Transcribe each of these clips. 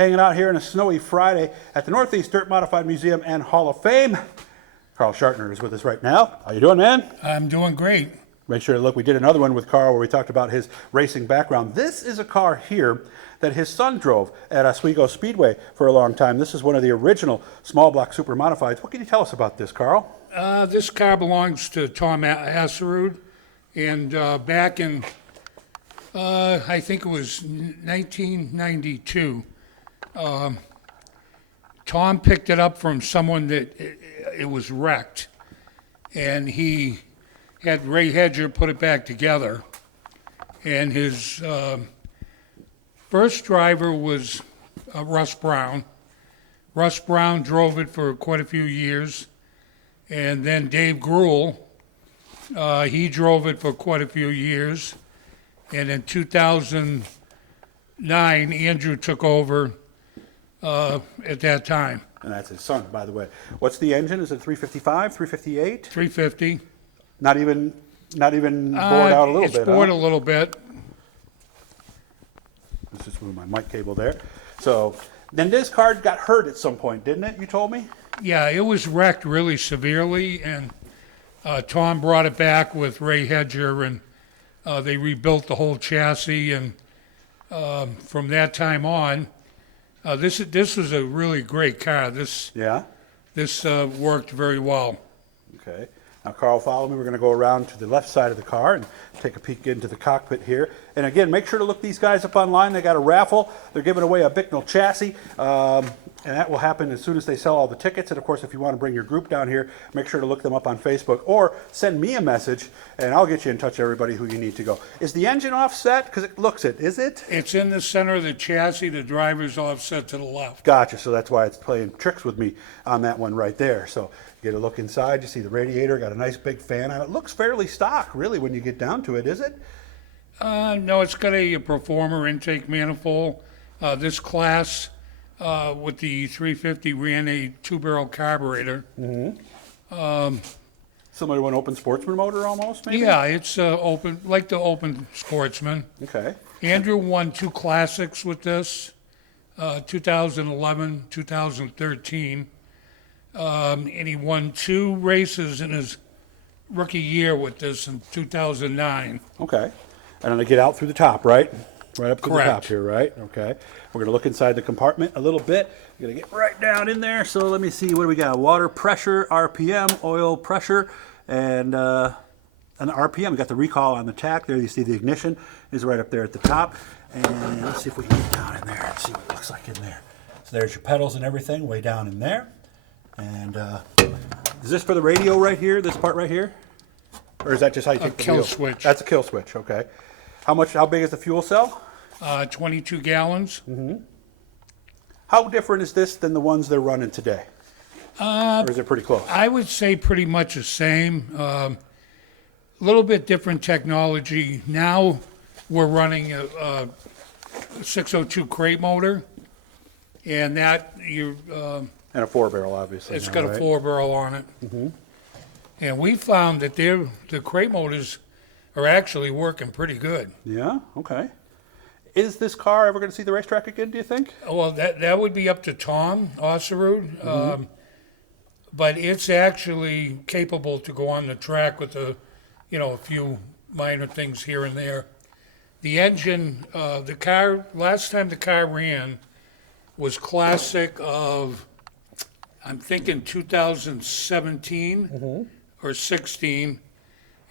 hanging out here on a snowy Friday at the Northeast Dirt Modified Museum and Hall of Fame. Karl Schartner is with us right now. How you doing, man? I'm doing great. Make sure to look. We did another one with Karl where we talked about his racing background. This is a car here that his son drove at Oswego Speedway for a long time. This is one of the original Small Block Supermodifieds. What can you tell us about this, Karl? This car belongs to Tom Asserud, and back in, I think it was 1992, Tom picked it up from someone that it was wrecked, and he had Ray Hedger put it back together, and his first driver was Russ Brown. Russ Brown drove it for quite a few years, and then Dave Gruhl, he drove it for quite a few years, and in 2009, Andrew took over at that time. And that's his son, by the way. What's the engine? Is it 355, 358? 350. Not even bored out a little bit, It's bored huh? a little bit. Let's just move my mic cable there. So, then this car got hurt at some point, didn't it? You told me? Yeah, it was wrecked really severely, and Tom brought it back with Ray Hedger, and they rebuilt the whole chassis, and from that time on, this was a really great car. This worked very well. Okay. Now, Karl, follow me. We're going to go around to the left side of the car and take a peek into the cockpit here. And again, make sure to look these guys up online. They got a raffle. They're giving away a Bicknell chassis. And that will happen as soon as they sell all the tickets. And of course, if you want to bring your group down here, make sure to look them up on Facebook or send me a message and I'll get you in touch with everybody who you need to go. Is the engine offset? Because it looks it. Is it? It's in the center of the chassis. The driver's offset to the left. Gotcha. So that's why it's playing tricks with me on that one right there. So get a look inside. You see the radiator, got a nice big fan on it. Looks fairly stock, really, when you get down to it, is it? No, it's got a performer intake manifold. This class with the 350 ran a 2-barrel carburetor. Similar to an open sportsman motor almost, maybe? Yeah, it's open, like the open Sportsman. Okay. Andrew won 2 classics with this, 2011, 2013. And he won 2 races in his rookie year with this in 2009. Okay. And then I get out through the top, right? Right up to Correct. the top here, right? Okay. We're going to look inside the compartment a little bit. We're going to get right down in there. So let me see, what do we got? Water pressure, RPM, oil pressure, and an RPM. We got the recall on the tach there. You see the ignition is right up there at the top. And let's see if we can get down in there and see what it looks like in there. So there's your pedals and everything way down in there. And is this for the radio right here, this part right here? Or is that just how you take the kill wheel? switch. That's a kill switch, okay. How big is the fuel cell? 22 gallons. How different is this than the ones they're running today? Or is it pretty close? I would say pretty much the same. A little bit different technology. Now we're running a 602 crate motor, and that you. And a 4-barrel, obviously. It's now, got right? a 4-barrel on it. And we found that the crate motors are actually working pretty good. Yeah, okay. Is this car ever going to see the racetrack again, do you think? Well, that would be up to Tom Asserud, but it's actually capable to go on the track with a few minor things here and there. The engine, the car, last time the car ran was classic of, I'm thinking 2017 or 16,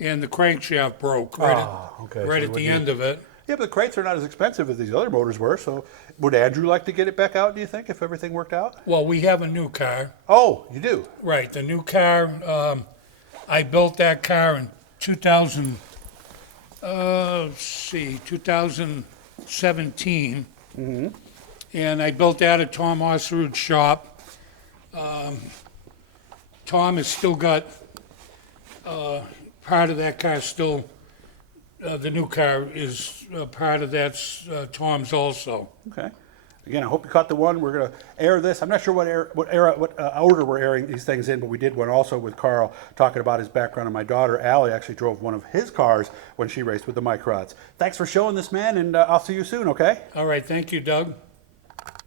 and the crankshaft broke right okay. at So the end of it. Yeah, but the crates are not as expensive as these other motors were, so would Andrew like to get it back out, do you think, if everything worked out? Well, we have a new car. Oh, you do? Right, the new car, I built that car in 2017. And I built that at Tom Asserud's shop. Tom has still got part of that car still. The new car is part of that's Tom's also. Okay. Again, I hope you caught the one. We're going to air this. I'm not sure what order we're airing these things in, but we did one also with Karl talking about his background. And my daughter, Allie, actually drove one of his cars when she raced with the Microds. Thanks for showing this, man, and I'll see you soon, okay? All right, thank you, Doug.